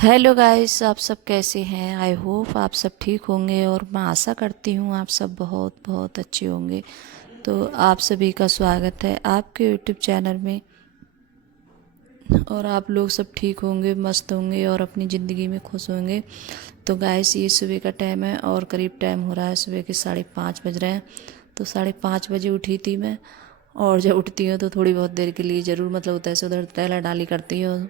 Hello guys, आप सब कैसे हैं। आई होप आप सब ठीक होंगे और मैं आशा करती हूँ आप सब बहुत बहुत अच्छे होंगे। तो आप सभी का स्वागत है आपके यूट्यूब चैनल में। और आप लोग सब ठीक होंगे, मस्त होंगे और अपनी ज़िंदगी में खुश होंगे। तो गाइस, ये सुबह का टाइम है और करीब टाइम हो रहा है सुबह के 5:30 बज रहे हैं। तो 5:30 बजे उठी थी मैं। और जब उठती हूँ तो थोड़ी बहुत देर के लिए ज़रूर मतलब उधर से उधर टहला डाली करती हूँ।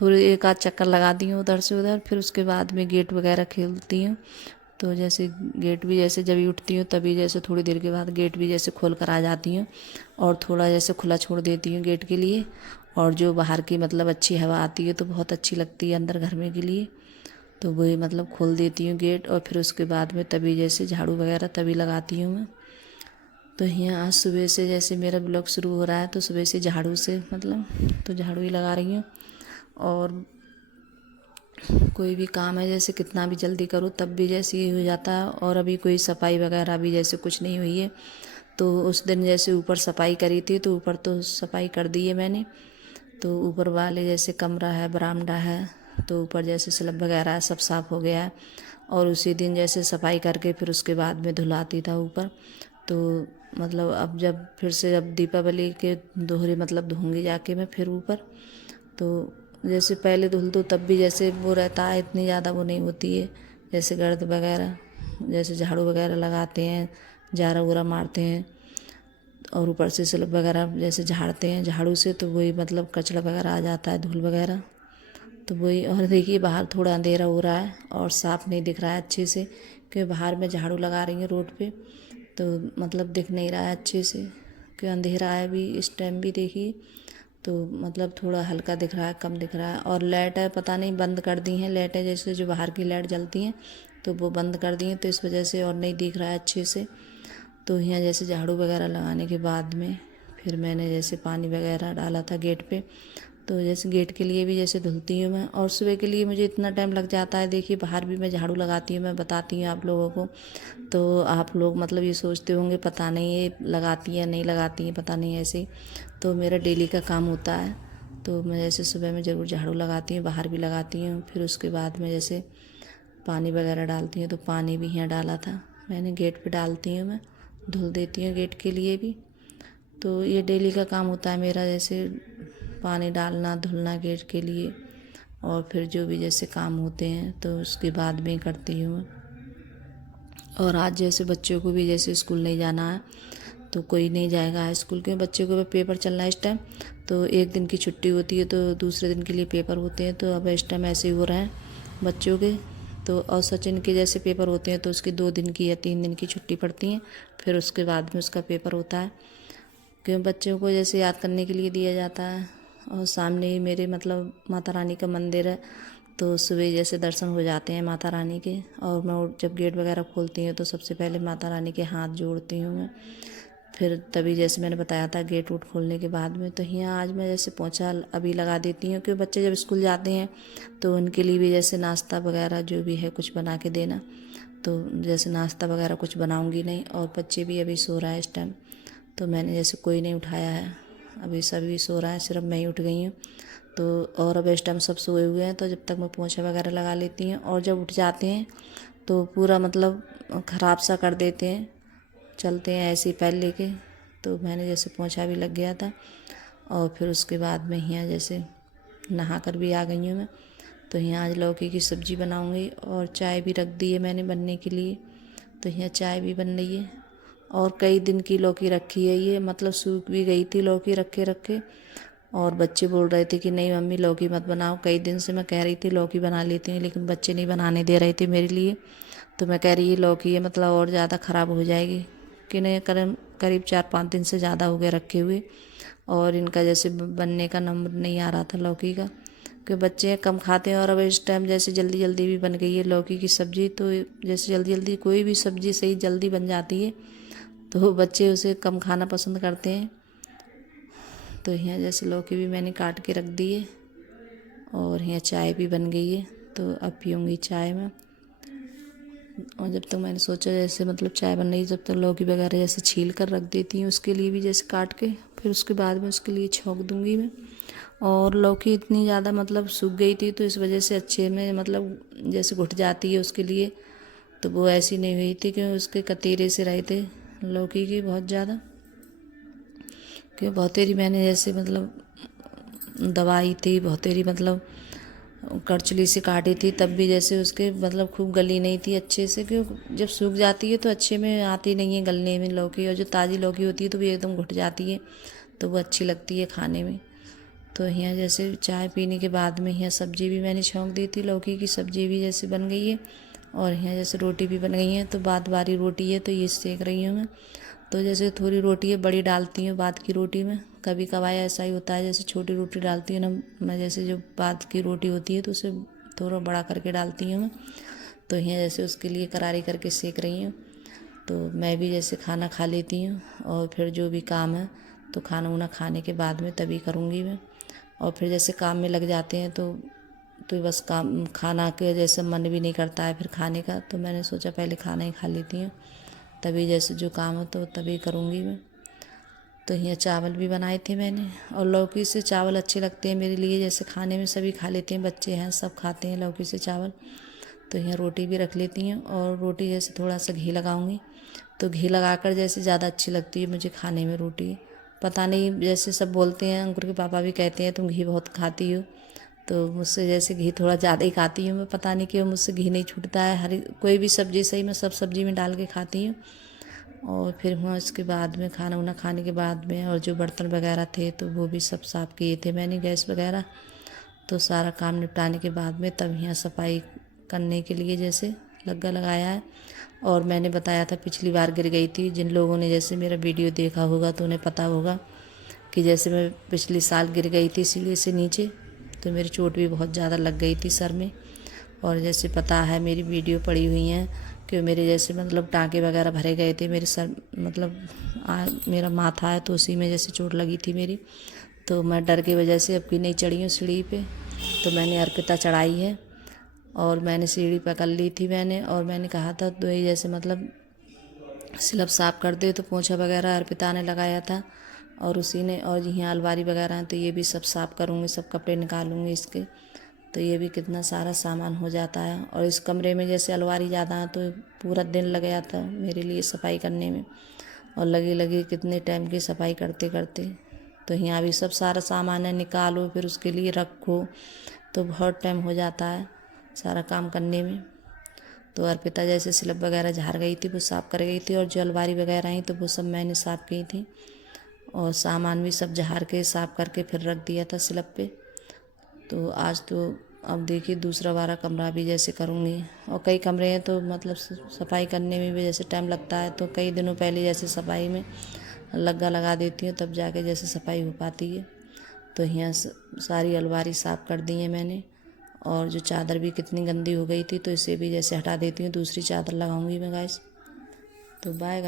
थोड़ी एक आध चक्कर लगाती हूँ उधर से उधर, फिर उसके बाद में गेट वगैरह खेलती हूँ। तो जैसे गेट भी जैसे जब भी उठती हूँ तभी जैसे थोड़ी देर के बाद गेट भी जैसे खोल कर आ जाती हूँ और थोड़ा जैसे खुला छोड़ देती हूँ गेट के लिए। और जो बाहर की मतलब अच्छी हवा आती है तो बहुत अच्छी लगती है अंदर घर में के लिए। तो वही मतलब खोल देती हूँ गेट और फिर उसके बाद में तभी जैसे झाड़ू वगैरह तभी लगाती हूँ मैं। तो यहाँ आज सुबह से जैसे मेरा ब्लॉग शुरू हो रहा है तो सुबह से झाड़ू से मतलब तो झाड़ू ही लगा रही हूँ। और कोई भी काम है जैसे कितना भी जल्दी करो तब भी जैसे ये हो जाता है। और अभी कोई सफाई वगैरह भी जैसे कुछ नहीं हुई है। तो उस दिन जैसे ऊपर सफाई करी थी तो ऊपर तो सफाई कर दी है मैंने। तो ऊपर वाले जैसे कमरा है, बरामदा है, तो ऊपर जैसे स्लैब वगैरह है, सब साफ़ हो गया है। और उसी दिन जैसे सफाई करके फिर उसके बाद में धुलाती था ऊपर। तो मतलब अब जब फिर से अब दीपावली के दोहरे मतलब धोंगी जाके मैं फिर ऊपर। तो जैसे पहले धुल दो तब भी जैसे वो रहता है, इतनी ज़्यादा वो नहीं होती है जैसे गर्द वगैरह। जैसे झाड़ू वगैरह लगाते हैं, झाड़ा वगैरह मारते हैं और ऊपर से स्लैब वगैरह जैसे झाड़ते हैं झाड़ू से तो वही मतलब कचरा वगैरह आ जाता है, धूल वगैरह। तो वही। और देखिए बाहर थोड़ा अंधेरा हो रहा है और साफ़ नहीं दिख रहा है अच्छे से, क्योंकि बाहर मैं झाड़ू लगा रही हूँ रोड पे। तो मतलब दिख नहीं रहा है अच्छे से, क्योंकि अंधेरा है भी इस टाइम भी देखिए। तो मतलब थोड़ा हल्का दिख रहा है, कम दिख रहा है। और लाइट है पता नहीं बंद कर दी हैं लाइटें, जैसे जो बाहर की लाइट जलती हैं तो वो बंद कर दी हैं तो इस वजह से और नहीं दिख रहा है अच्छे से। तो यहाँ जैसे झाड़ू वगैरह लगाने के बाद में फिर मैंने जैसे पानी वगैरह डाला था गेट पे। तो जैसे गेट के लिए भी जैसे धुलती हूँ मैं। और सुबह के लिए मुझे इतना टाइम लग जाता है, देखिए बाहर भी मैं झाड़ू लगाती हूँ, मैं बताती हूँ आप लोगों को। तो आप लोग मतलब ये सोचते होंगे पता नहीं ये लगाती हैं नहीं लगाती हैं, पता नहीं ऐसे ही। तो मेरा डेली का काम होता है। तो मैं जैसे सुबह में ज़रूर झाड़ू लगाती हूँ, बाहर भी लगाती हूँ। फिर उसके बाद में जैसे पानी वगैरह डालती हूँ। तो पानी भी यहाँ डाला था मैंने, गेट पे डालती हूँ मैं, धुल देती हूँ गेट के लिए भी। तो ये डेली का काम होता है मेरा, जैसे पानी डालना धुलना गेट के लिए। और फिर जो भी जैसे काम होते हैं तो उसके बाद में करती हूँ मैं। और आज जैसे बच्चों को भी जैसे स्कूल नहीं जाना है तो कोई नहीं जाएगा स्कूल के, बच्चों को पेपर चल रहा है इस टाइम। तो एक दिन की छुट्टी होती है तो दूसरे दिन के लिए पेपर होते हैं। तो अब इस टाइम ऐसे ही हो रहा है बच्चों के। तो और सचिन के जैसे पेपर होते हैं तो उसकी 2 दिन की या 3 दिन की छुट्टी पड़ती है, फिर उसके बाद में उसका पेपर होता है। क्यों बच्चों को जैसे याद करने के लिए दिया जाता है। और सामने ही मेरे मतलब माता रानी का मंदिर है। तो सुबह जैसे दर्शन हो जाते हैं माता रानी के। और मैं जब गेट वगैरह खोलती हूँ तो सबसे पहले माता रानी के हाथ जोड़ती हूँ मैं। फिर तभी जैसे मैंने बताया था गेट उट खोलने के बाद में। तो यहाँ आज मैं जैसे पोंछा अभी लगा देती हूँ, क्योंकि बच्चे जब स्कूल जाते हैं तो उनके लिए भी जैसे नाश्ता वगैरह जो भी है कुछ बना के देना। तो जैसे नाश्ता वगैरह कुछ बनाऊँगी नहीं। और बच्चे भी अभी सो रहा है इस टाइम। तो मैंने जैसे कोई नहीं उठाया है, अभी सभी सो रहा है, सिर्फ मैं ही उठ गई हूँ। तो और अब इस टाइम सब सोए हुए हैं तो जब तक मैं पोंछा वगैरह लगा लेती हूँ। और जब उठ जाते हैं तो पूरा मतलब ख़राब सा कर देते हैं, चलते हैं ऐसे ही पैर लेके। तो मैंने जैसे पोंछा भी लग गया था। और फिर उसके बाद में यहाँ जैसे नहा कर भी आ गई हूँ मैं। तो यहाँ आज लौकी की सब्ज़ी बनाऊँगी और चाय भी रख दी है मैंने बनने के लिए। तो यहाँ चाय भी बन रही है। और कई दिन की लौकी रखी है, ये मतलब सूख भी गई थी लौकी रखे रखे। और बच्चे बोल रहे थे कि नहीं मम्मी लौकी मत बनाओ, कई दिन से मैं कह रही थी लौकी बना लेती हूँ लेकिन बच्चे नहीं बनाने दे रहे थे मेरे लिए। तो मैं कह रही ये लौकी है मतलब और ज़्यादा ख़राब हो जाएगी, कि नहीं करीब करीब 4-5 दिन से ज़्यादा हो गया रखे हुए। और इनका जैसे बनने का नंबर नहीं आ रहा था लौकी का, कि बच्चे कम खाते हैं। और अब इस टाइम जैसे जल्दी जल्दी भी बन गई है लौकी की सब्ज़ी। तो जैसे जल्दी जल्दी कोई भी सब्ज़ी सही जल्दी बन जाती है तो बच्चे उसे कम खाना पसंद करते हैं। तो यहाँ जैसे लौकी भी मैंने काट के रख दी है। और यहाँ चाय भी बन गई है तो अब पीऊँगी चाय में। और जब तक मैंने सोचा जैसे मतलब चाय बन रही, जब तक लौकी वगैरह जैसे छील कर रख देती हूँ उसके लिए भी, जैसे काट के, फिर उसके बाद में उसके लिए छौंक दूँगी मैं। और लौकी इतनी ज़्यादा मतलब सूख गई थी तो इस वजह से अच्छे में मतलब जैसे घुट जाती है उसके लिए, तो वो ऐसी नहीं हुई थी क्योंकि उसके कतीरे से रहे थे लौकी की बहुत ज़्यादा। क्योंकि बहुतेरी मैंने जैसे मतलब दवाई थी, बहुतेरी मतलब करचली से काटी थी, तब भी जैसे उसके मतलब खूब गली नहीं थी अच्छे से, क्योंकि जब सूख जाती है तो अच्छे में आती नहीं है गलने में लौकी, और जो ताज़ी लौकी होती है तो वो एकदम घुट जाती है, तो वो अच्छी लगती है खाने में। तो यहाँ जैसे चाय पीने के बाद में यहाँ सब्ज़ी भी मैंने छौंक दी थी, लौकी की सब्ज़ी भी जैसे बन गई है, और यहाँ जैसे रोटी भी बन गई है। तो बाद बारी रोटी है तो ये सेक रही हूँ मैं। तो जैसे थोड़ी रोटी है बड़ी डालती हूँ बाद की रोटी में, कभी कभार ऐसा ही होता है जैसे छोटी रोटी डालती हूँ ना मैं, जैसे जो बाद की रोटी होती है तो उसे थोड़ा बड़ा करके डालती हूँ मैं। तो यहाँ जैसे उसके लिए करारी करके सेक रही हूँ। तो मैं भी जैसे खाना खा लेती हूँ और फिर जो भी काम है तो खाना वाना खाने के बाद में तभी करूँगी मैं। और फिर जैसे काम में लग जाते हैं तो बस काम खाना के जैसे मन भी नहीं करता है फिर खाने का, तो मैंने सोचा पहले खाना ही खा लेती हूँ, तभी जैसे जो काम हो तो तभी करूँगी मैं। तो यहाँ चावल भी बनाए थे मैंने, और लौकी से चावल अच्छे लगते हैं मेरे लिए, जैसे खाने में सभी खा लेते हैं, बच्चे हैं सब खाते हैं लौकी से चावल। तो यहाँ रोटी भी रख लेती हूँ, और रोटी जैसे थोड़ा सा घी लगाऊंगी तो घी लगाकर जैसे ज़्यादा अच्छी लगती है मुझे खाने में रोटी। पता नहीं जैसे सब बोलते हैं, अंकुर के पापा भी कहते हैं तुम घी बहुत खाती हो, तो मुझसे जैसे घी थोड़ा ज़्यादा ही खाती हूँ मैं, पता नहीं क्यों मुझसे घी नहीं छूटता है। हरी कोई भी सब्ज़ी सही मैं सब सब्ज़ी में डाल के खाती हूँ। और फिर हुआ उसके बाद में खाना वाना खाने के बाद में, और जो बर्तन वगैरह थे तो वो भी सब साफ़ किए थे मैंने, गैस वगैरह। तो सारा काम निपटाने के बाद में तब यहाँ सफाई करने के लिए जैसे लग्गा लगाया है। और मैंने बताया था पिछली बार गिर गई थी, जिन लोगों ने जैसे मेरा वीडियो देखा होगा तो उन्हें पता होगा कि जैसे मैं पिछली साल गिर गई थी सीढ़ी से नीचे, तो मेरी चोट भी बहुत ज़्यादा लग गई थी सर में। और जैसे पता है मेरी वीडियो पड़ी हुई हैं कि मेरे जैसे मतलब टाँके वगैरह भरे गए थे मेरे सर, मतलब मेरा माथा है तो उसी में जैसे चोट लगी थी मेरी। तो मैं डर की वजह से अब की नहीं चढ़ी हूँ सीढ़ी पे, तो मैंने अर्पिता चढ़ाई है, और मैंने सीढ़ी पकड़ ली थी मैंने, और मैंने कहा था तो ये जैसे मतलब स्लैब साफ़ कर दे, तो पोंछा वगैरह अर्पिता ने लगाया था और उसी ने, और यहाँ अलमारी वगैरह हैं तो ये भी सब साफ़ करूँगी, सब कपड़े निकालूँगी इसके। तो ये भी कितना सारा सामान हो जाता है, और इस कमरे में जैसे अलमारी ज़्यादा है तो पूरा दिन लग गया था मेरे लिए सफाई करने में, और लगी लगी कितने टाइम की सफाई करते करते। तो यहाँ भी सब सारा सामान है, निकालो फिर उसके लिए रखो, तो बहुत टाइम हो जाता है सारा काम करने में। तो अर्पिता जैसे स्लैब वगैरह झाड़ गई थी वो साफ़ कर गई थी, और जो अलमारी वगैरह आई तो वो सब मैंने साफ़ की थी, और सामान भी सब झाड़ के साफ़ करके फिर रख दिया था स्लैब पे। तो आज तो अब देखिए दूसरा वाला कमरा भी जैसे करूँगी, और कई कमरे हैं तो मतलब सफाई करने में भी जैसे टाइम लगता है, तो कई दिनों पहले जैसे सफाई में लग्गा लगा देती हूँ तब जाके जैसे सफाई हो पाती है। तो यहाँ सारी अलमारी साफ़ कर दी है मैंने, और जो चादर भी कितनी गंदी हो गई थी तो इसे भी जैसे हटा देती हूँ, दूसरी चादर लगाऊंगी मैं गाइस। तो बाय।